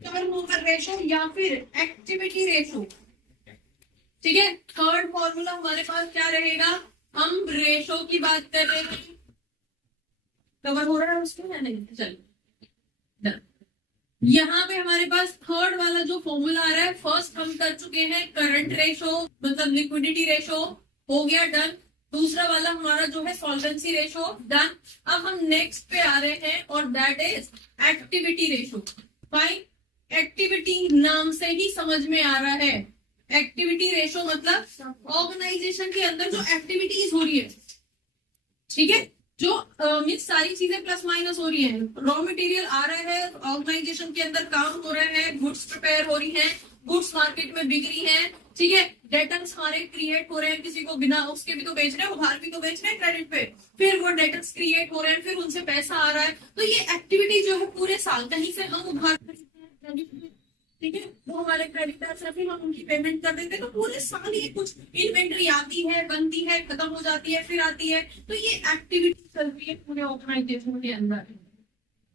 Turnover ratio या फिर activity ratio. ठीक है, थर्ड फॉर्मूला हमारे पास क्या रहेगा, हम रेशो की बात कर रहे हैं। कवर हो रहा है उसको या नहीं, चलो यहाँ पे हमारे पास थर्ड वाला जो फॉर्मूला आ रहा है, फर्स्ट हम कर चुके हैं करंट रेशो मतलब लिक्विडिटी रेशो, हो गया डन। दूसरा वाला हमारा जो है सॉल्वेंसी रेशो, डन। अब हम नेक्स्ट पे आ रहे हैं और that is activity ratio. Fine, activity नाम से ही समझ में आ रहा है, एक्टिविटी रेशो मतलब ऑर्गेनाइजेशन के अंदर जो एक्टिविटीज हो रही है, ठीक है, जो मीन्स सारी चीजें प्लस माइनस हो रही है, रॉ मटेरियल आ रहा है, ऑर्गेनाइजेशन के अंदर काम हो रहे हैं, गुड्स प्रिपेयर हो रही हैं, गुड्स मार्केट में बिक रही हैं, ठीक है, डेटर्स हमारे क्रिएट हो रहे हैं, किसी को बिना उसके भी तो बेच रहे हैं, उधार भी तो बेच रहे हैं क्रेडिट पे, फिर वो डेटर्स क्रिएट हो रहे हैं, फिर उनसे पैसा आ रहा है, तो ये एक्टिविटी जो है पूरे साल कहीं से हम उधार खरीदते हैं क्रेडिट पे, ठीक है, वो हमारे क्रेडिटर्स है, फिर हम उनकी पेमेंट कर देते हैं, तो पूरे साल ये कुछ इन्वेंट्री आती है, बनती है, खत्म हो जाती है, फिर आती है, तो ये एक्टिविटी चल रही है पूरे ऑर्गेनाइजेशन के अंदर।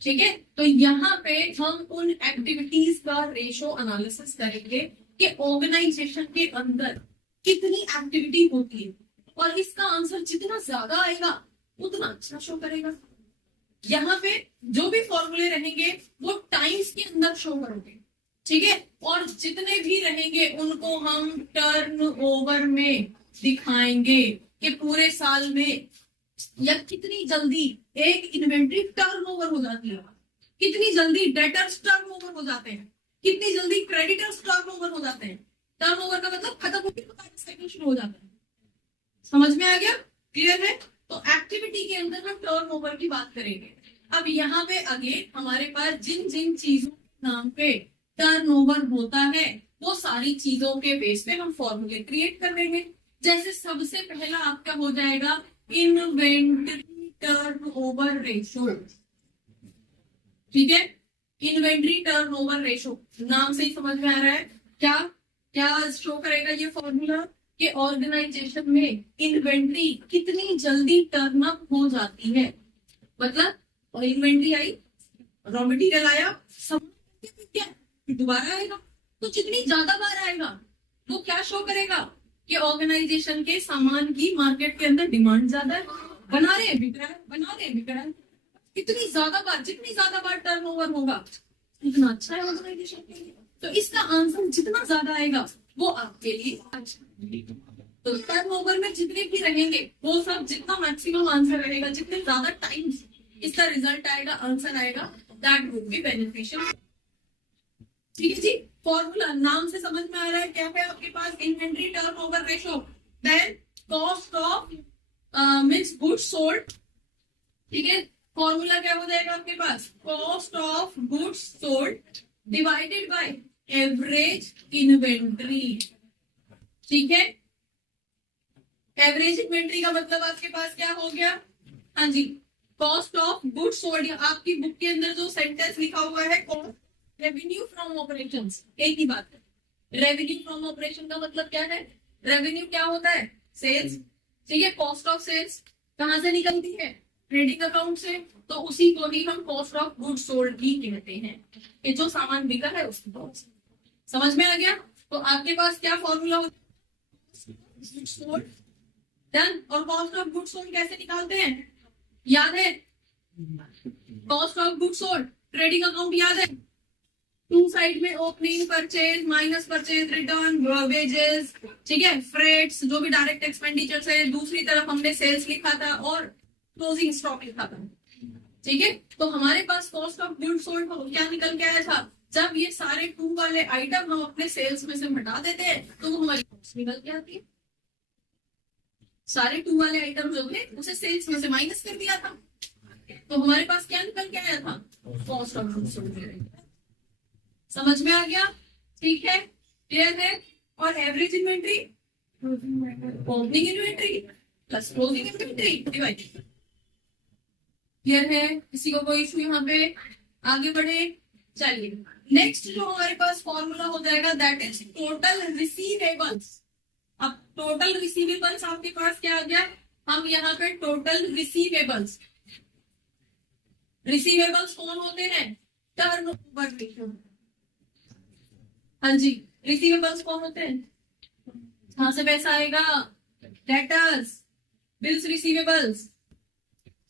ठीक है, तो यहाँ पे हम उन एक्टिविटीज का रेशो एनालिसिस करेंगे कि ऑर्गेनाइजेशन के अंदर कितनी एक्टिविटी होती है, और इसका आंसर जितना ज्यादा आएगा उतना अच्छा शो करेगा। यहाँ पे जो भी फॉर्मूले रहेंगे वो टाइम्स के अंदर शो करोगे, ठीक है, और जितने भी रहेंगे उनको हम टर्न ओवर में दिखाएंगे कि पूरे साल में या कितनी जल्दी एक इन्वेंट्री टर्न ओवर हो जाती है, कितनी जल्दी डेटर्स टर्न ओवर हो जाते हैं, कितनी जल्दी क्रेडिटर्स टर्न ओवर हो जाते हैं। टर्न ओवर का मतलब खत्म होकर साइकिल शुरू हो जाता है। समझ में आ गया, क्लियर है? तो एक्टिविटी के अंदर हम टर्न ओवर की बात करेंगे। अब यहाँ पे अगेन हमारे पास जिन जिन चीजों के नाम पे टर्नओवर होता है वो सारी चीजों के बेस पे हम फॉर्मूले क्रिएट कर लेंगे। जैसे सबसे पहला आपका हो जाएगा इन्वेंट्री टर्नओवर रेशो, ठीक है, इन्वेंट्री टर्नओवर रेशो नाम से ही समझ में आ रहा है क्या क्या शो करेगा ये फॉर्मूला कि ऑर्गेनाइजेशन में इन्वेंट्री कितनी जल्दी टर्न अप हो जाती है। मतलब और इन्वेंट्री आई, रॉ मटेरियल आया, सब क्या दोबारा आएगा, तो जितनी ज्यादा बार आएगा वो क्या शो करेगा कि ऑर्गेनाइजेशन के सामान की मार्केट के अंदर डिमांड ज्यादा है, बना रहे हैं बिक रहा है, बना रहे हैं बिक रहा है। इतनी ज्यादा बार, जितनी ज्यादा बार टर्नओवर होगा इतना अच्छा है ऑर्गेनाइजेशन के लिए। तो इसका आंसर जितना ज्यादा आएगा वो आपके लिए अच्छा। तो टर्नओवर में जितने भी रहेंगे वो सब जितना मैक्सिमम आंसर रहेगा, जितने ज्यादा टाइम्स इसका रिजल्ट आएगा, आंसर आएगा, दैट वुड बी बेनिफिशियल। ठीक है जी, फॉर्मूला नाम से समझ में आ रहा है क्या है आपके पास, inventory turnover ratio, then cost of means goods sold, ठीक है, फॉर्मूला क्या हो जाएगा आपके पास, cost of goods sold divided by average inventory. ठीक है, एवरेज इन्वेंट्री का मतलब आपके पास क्या हो गया, हाँ जी, कॉस्ट ऑफ गुड्स सोल्ड। आपकी बुक के अंदर जो सेंटेंस लिखा हुआ है रेवेन्यू फ्रॉम ऑपरेशंस, एक ही बात है। रेवेन्यू फ्रॉम ऑपरेशन का मतलब क्या है, रेवेन्यू क्या होता है, सेल्स, ठीक है, कॉस्ट ऑफ सेल्स कहां से निकलती है, ट्रेडिंग अकाउंट से, तो उसी को ही हम कॉस्ट ऑफ गुड्स सोल्ड भी कहते हैं कि जो सामान बिका है उसकी कॉस्ट। समझ में आ गया? तो आपके पास क्या फॉर्मूला होता है, डन। और कॉस्ट ऑफ गुड्स सोल्ड कैसे निकालते हैं, याद है, cost of goods sold trading account याद है, टू साइड में opening purchase minus purchase return wages, ठीक है, फ्रेट्स जो भी डायरेक्ट एक्सपेंडिचर्स है, दूसरी तरफ हमने सेल्स लिखा था और क्लोजिंग स्टॉक लिखा था। ठीक है, तो हमारे पास कॉस्ट ऑफ गुड्स सोल्ड क्या निकल के आया था, जब ये सारे टू वाले आइटम हम अपने सेल्स में से हटा देते हैं तो वो हमारी कॉस्ट निकल के आती है। सारे टू वाले आइटम जो थे उसे सेल्स में से माइनस कर दिया था, तो हमारे पास क्या निकल के आया था, कॉस्ट ऑफ गुड्स सोल्ड। समझ में आ गया? ठीक है, क्लियर है? और average inventory opening inventory plus closing inventory divided. Clear है? किसी को कोई इशू यहाँ पे? आगे बढ़े, चलिए नेक्स्ट जो हमारे पास फॉर्मूला हो जाएगा दैट इज टोटल रिसीवेबल्स। अब टोटल रिसीवेबल्स आपके पास क्या आ गया, हम यहाँ पे टोटल रिसीवेबल्स, रिसीवेबल्स कौन होते हैं, टर्नओवर रेशो, हाँ जी, रिसीवेबल्स कौन होते हैं, कहाँ से पैसा आएगा, डेटर्स, बिल्स रिसीवेबल्स,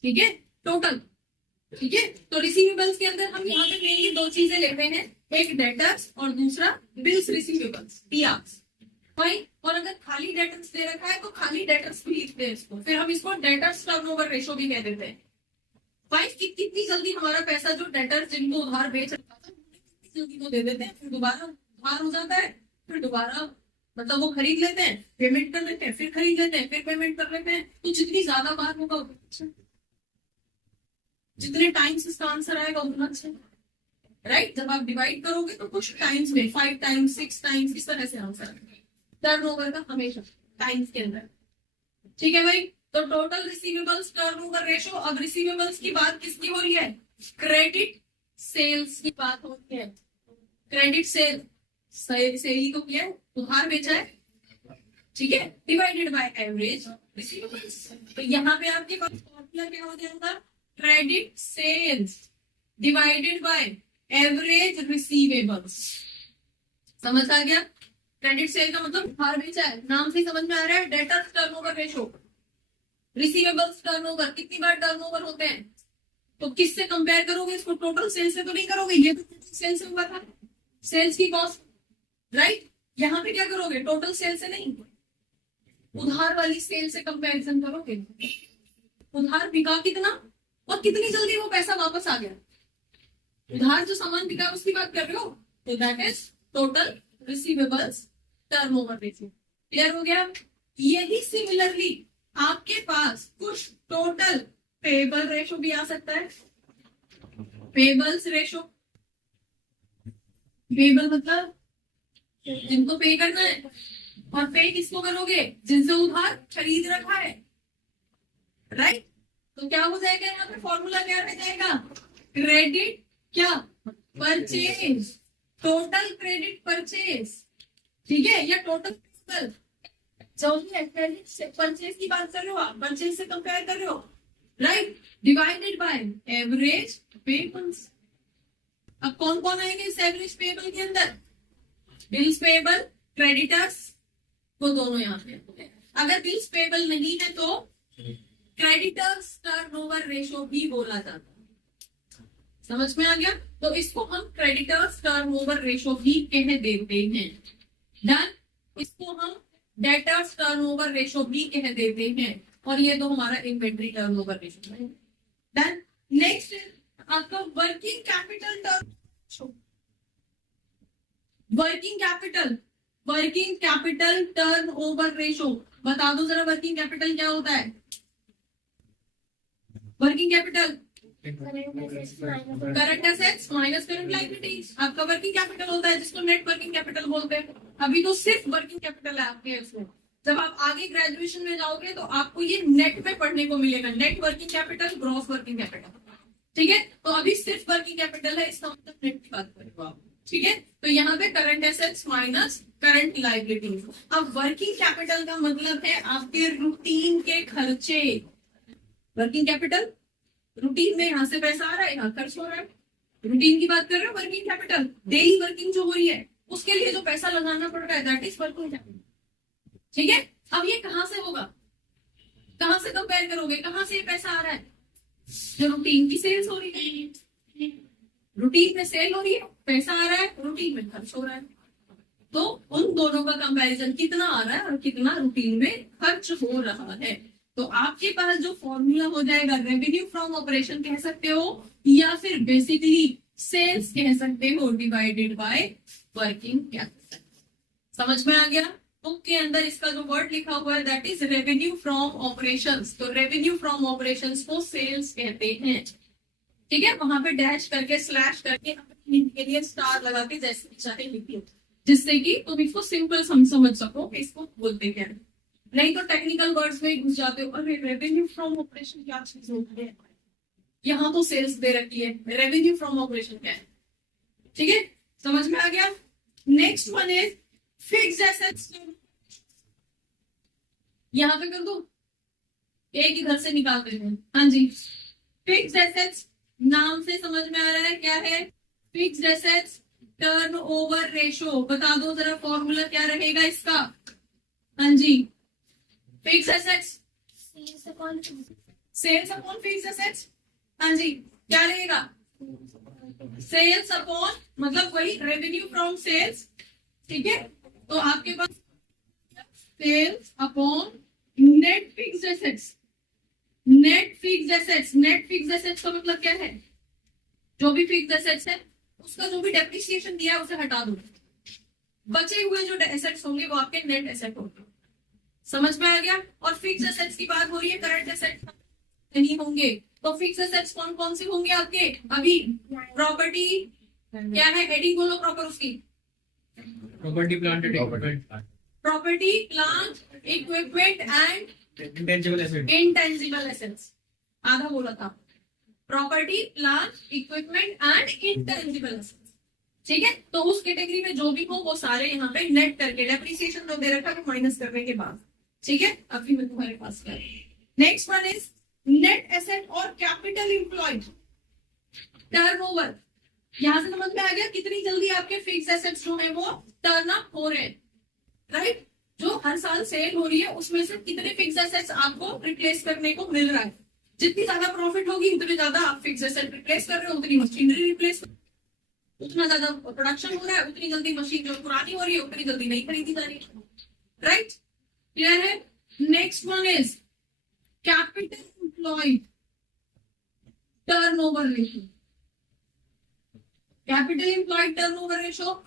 ठीक है, टोटल, ठीक है। तो रिसीवेबल्स के अंदर हम यहाँ पे मेनली दो चीजें ले रहे हैं, एक डेटर्स और दूसरा बिल्स रिसीवेबल्स, डीआरस, फाइन। और अगर खाली डेटर्स दे रखा है तो खाली डेटर्स भी लिखते हैं इसको, फिर हम इसको डेटर्स टर्नओवर रेशो भी कह देते हैं। फाइन, कितनी जल्दी हमारा पैसा जो डेटर्स जिनको उधार बेच रखा था कितनी जल्दी वो दे देते हैं, फिर दोबारा उधार हो जाता है, फिर दोबारा मतलब वो खरीद लेते हैं, पेमेंट कर लेते हैं, फिर खरीद लेते हैं, फिर पेमेंट कर लेते हैं। तो जितनी ज्यादा बार होगा उतना अच्छा, जितने टाइम्स इसका आंसर आएगा उतना अच्छा, राइट। जब आप डिवाइड करोगे तो कुछ टाइम्स में 5 टाइम्स 6 टाइम्स इस तरह से आंसर आएगा टर्नओवर का, हमेशा टाइम्स के अंदर, ठीक है भाई। तो टोटल रिसीवेबल्स टर्नओवर रेशो। अब रिसीवेबल्स की बात किसकी हो रही है, क्रेडिट सेल्स की बात हो रही है। क्रेडिट सेल, सेल ही तो किया है, उधार बेचा है, ठीक है, डिवाइडेड बाय एवरेज रिसीवेबल्स। तो यहाँ पे आपके पास फॉर्मूला क्या हो जाएगा, credit sales divided by average receivables. समझ आ गया, क्रेडिट सेल का मतलब उधार बेचा है, नाम से समझ में आ रहा है। Debtors turnover ratio, receivables turnover, कितनी बार टर्नओवर होते हैं, तो किससे कंपेयर करोगे इसको, टोटल सेल्स से तो नहीं करोगे, ये तो सेल्स से हुआ था, सेल्स की कॉस्ट, राइट। यहाँ पे क्या करोगे, टोटल सेल से नहीं, उधार वाली सेल से कंपैरिजन करोगे, उधार बिका कितना और कितनी जल्दी वो पैसा वापस आ गया, उधार जो सामान बिका उसकी बात कर रहे हो, तो that is total receivables turnover ratio. Clear हो गया। यही सिमिलरली आपके पास कुछ टोटल पेबल रेशो भी आ सकता है, पेबल्स रेशो, पेबल मतलब जिनको पे करना है, और पे किसको करोगे, जिनसे उधार खरीद रखा है, राइट। तो क्या हो जाएगा, यहाँ पे फॉर्मूला क्या रह जाएगा, क्रेडिट क्या, परचेज, टोटल क्रेडिट परचेज, ठीक है, या टोटल जो क्रेडिट से परचेज की बात कर रहे हो आप, परचेज से कंपेयर कर रहे हो, right, divided by average payables. अब कौन कौन आएंगे इस एवरेज पेबल के अंदर, बिल्स पेबल, क्रेडिटर्स, वो दोनों यहाँ पे। अगर बिल्स पेबल नहीं है तो क्रेडिटर्स टर्नओवर रेशो भी बोला जाता है। समझ में आ गया, तो इसको हम क्रेडिटर्स टर्नओवर रेशो भी कह देते हैं। डन, इसको हम डेटर्स टर्नओवर रेशो भी कह देते हैं, और ये तो हमारा इन्वेंट्री टर्नओवर रेशो है। डन, नेक्स्ट आपका working capital turn, working capital, working capital turnover ratio. बता दो जरा वर्किंग कैपिटल क्या होता है, working capital current assets minus current liabilities, आपका वर्किंग कैपिटल होता है, जिसको नेट वर्किंग कैपिटल बोलते हैं। अभी तो सिर्फ वर्किंग कैपिटल है आपके इसमें, जब आप आगे ग्रेजुएशन में जाओगे तो आपको ये नेट में पढ़ने को मिलेगा, net working capital, gross working capital, ठीक है। तो अभी सिर्फ वर्किंग कैपिटल है, इसका मतलब नेट की बात करेंगे आप, ठीक है। तो यहाँ पे current assets minus current liabilities. अब वर्किंग कैपिटल का मतलब है आपके रूटीन के खर्चे, वर्किंग कैपिटल रूटीन में यहाँ से पैसा आ रहा है, यहाँ खर्च हो रहा है, रूटीन की बात कर रहे हो। वर्किंग कैपिटल डेली वर्किंग जो हो रही है उसके लिए जो पैसा लगाना पड़ रहा है, दैट इज वर्किंग कैपिटल, ठीक है। अब ये कहां से होगा, कहां से कंपेयर करोगे, कहां से ये पैसा आ रहा है, जो रूटीन की सेल्स हो रही है, रूटीन में सेल हो रही है, पैसा आ रहा है, रूटीन में खर्च हो रहा है, तो उन दोनों का कंपैरिजन कितना आ रहा है और कितना रूटीन में खर्च हो रहा है। तो आपके पास जो फॉर्मूला हो जाएगा, रेवेन्यू फ्रॉम ऑपरेशन कह सकते हो, या फिर बेसिकली सेल्स कह सकते हो, डिवाइडेड बाय वर्किंग कैपिटल। समझ में आ गया। बुक के अंदर इसका जो वर्ड लिखा हुआ है that is revenue from operations. तो रेवेन्यू फ्रॉम ऑपरेशंस को सेल्स कहते हैं, ठीक है। वहां पे डैश करके स्लैश करके के लिए स्टार लगा के जैसे चाहे लिखिए, जिससे कि तुम इसको सिंपल समझ सको कि इसको बोलते क्या है। नहीं तो टेक्निकल वर्ड्स में घुस जाते हो, अरे रेवेन्यू फ्रॉम ऑपरेशन क्या चीज होती है, यहाँ तो सेल्स दे रखी है, रेवेन्यू फ्रॉम ऑपरेशन क्या है, ठीक है। समझ में आ गया। Next one is fixed assets. यहाँ पे कर दो, एक इधर से निकाल देते हैं। हाँ जी, फिक्स्ड एसेट्स नाम से समझ में आ रहा है क्या है, फिक्स्ड एसेट्स टर्नओवर रेशो, बता दो जरा फॉर्मूला क्या रहेगा इसका। हाँ जी, fix assets sales upon fix assets. हाँ जी, क्या रहेगा? सेल्स अपॉन मतलब वही रेवेन्यू फ्रॉम सेल्स। ठीक है, तो आपके पास sales upon net fixed assets. Net fixed assets, net fixed assets का मतलब क्या है? जो भी फिक्स्ड एसेट्स है उसका जो भी डेप्रिसिएशन दिया है उसे हटा दो, बचे हुए जो एसेट्स होंगे वो आपके नेट एसेट होंगे। समझ में आ गया? और फिक्स्ड एसेट्स की बात हो रही है, करंट एसेट्स नहीं होंगे। तो फिक्स्ड एसेट्स कौन कौन से होंगे आपके? अभी प्रॉपर्टी, क्या है हेडिंग बोलो प्रॉपर उसकी? Property plant and equipment, property plant equipment and intangible asset, intangible assets. आधा बोला था, property plant equipment and intangible assets. ठीक है, तो उस कैटेगरी में जो भी हो वो सारे यहाँ पे नेट करके, डेप्रिसिएशन जो दे रखा है माइनस करने के बाद। ठीक है, अभी मैं तुम्हारे पास कर। Next one is net asset और कैपिटल एम्प्लॉयड टर्नओवर। यहां से समझ में आ गया कितनी जल्दी आपके फिक्स एसेट्स जो है वो टर्न अप हो रहे हैं, राइट? जो हर साल सेल हो रही है उसमें से कितने फिक्स एसेट्स आपको रिप्लेस करने को मिल रहा है। जितनी ज्यादा प्रॉफिट होगी उतनी ज्यादा आप फिक्स एसेट रिप्लेस कर रहे हो, उतनी मशीनरी रिप्लेस, उतना ज्यादा प्रोडक्शन हो रहा है, उतनी जल्दी मशीन जो पुरानी हो रही है उतनी जल्दी नहीं खरीदी जा रही है, राइट? क्लियर है? Next one is capital employed turnover ratio. Capital employed turnover ratio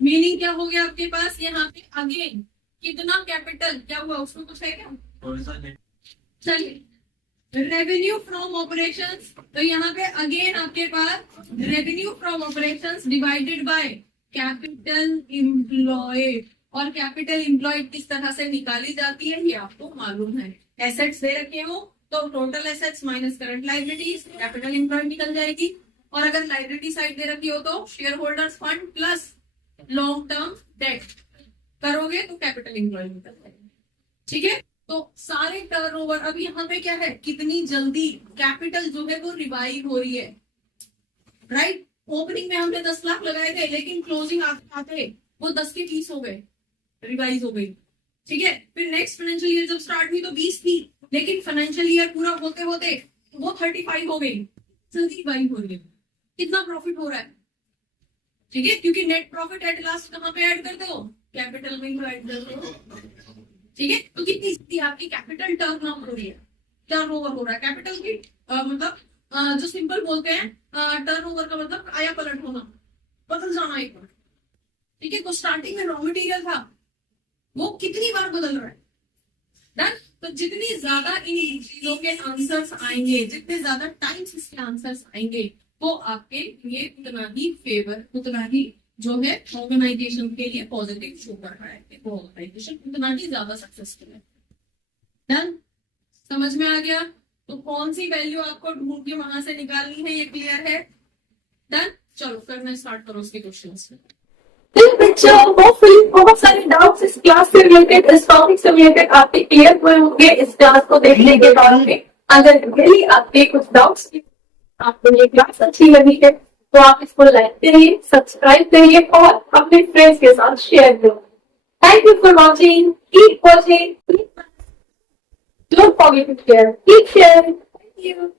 meaning क्या हो गया आपके पास यहाँ पे? अगेन कितना कैपिटल, क्या हुआ उसमें कुछ है क्या? चलिए, रेवेन्यू फ्रॉम ऑपरेशंस, तो यहाँ पे अगेन आपके पास revenue from operations divided by capital employed. और कैपिटल एम्प्लॉयड किस तरह से निकाली जाती है ये आपको मालूम है। एसेट्स दे रखे हो तो total assets minus current liabilities, capital employed निकल जाएगी। और अगर लायबिलिटी साइड दे रखी हो तो share holders fund plus long term debt करोगे तो कैपिटल एम्प्लॉयड निकल जाएगी। ठीक है, तो सारे टर्नओवर अब यहाँ पे क्या है, कितनी जल्दी कैपिटल जो है वो रिवाइव हो रही है, राइट? ओपनिंग में हमने 10 लाख लगाए थे लेकिन क्लोजिंग आते वो 10 के 20 हो गए, रिवाइज हो गई। ठीक है, फिर नेक्स्ट फाइनेंशियल ईयर जब स्टार्ट हुई तो 20 थी, लेकिन फाइनेंशियल ईयर पूरा होते होते वो 35 हो गई, जल्दी रिवाइव हो रही है। कितना प्रॉफिट हो रहा है? ठीक है, क्योंकि नेट प्रॉफिट एट लास्ट कहाँ पे ऐड करते हो? कैपिटल में ऐड करते हो। ठीक है, तो कितनी आपकी कैपिटल टर्न हो रही है, टर्नओवर हो रहा है। कैपिटल की मतलब जो सिंपल बोलते हैं टर्नओवर का मतलब आया पलट होना, बदल जाना एक बार। ठीक है, तो स्टार्टिंग में रॉ मटेरियल था वो कितनी बार बदल रहा है, डन? तो जितनी ज्यादा इन चीजों के आंसर्स आएंगे, जितने ज्यादा टाइम्स इसके आंसर्स आएंगे, वो आपके लिए उतना ही फेवर, उतना ही जो है ऑर्गेनाइजेशन के लिए पॉजिटिव शो कर रहा है, वो ऑर्गेनाइजेशन उतना ही ज्यादा सक्सेसफुल है। डन? समझ में आ गया? तो कौन सी वैल्यू आपको ढूंढ के वहां से निकालनी है ये क्लियर है? डन? चलो करना स्टार्ट करो उसके क्वेश्चंस। बच्चों होपफुली बहुत सारे डाउट्स इस क्लास से रिलेटेड, इस टॉपिक से रिलेटेड आपके क्लियर हुए होंगे इस क्लास को देखने के बाद में। अगर रियली आपके कुछ डाउट्स आपको ये क्लास अच्छी लगी है तो आप इसको लाइक करिए, सब्सक्राइब करिए और अपने फ्रेंड्स के साथ शेयर करो। Thank you for watching, keep watching, don't forget to share, keep sharing. Thank you.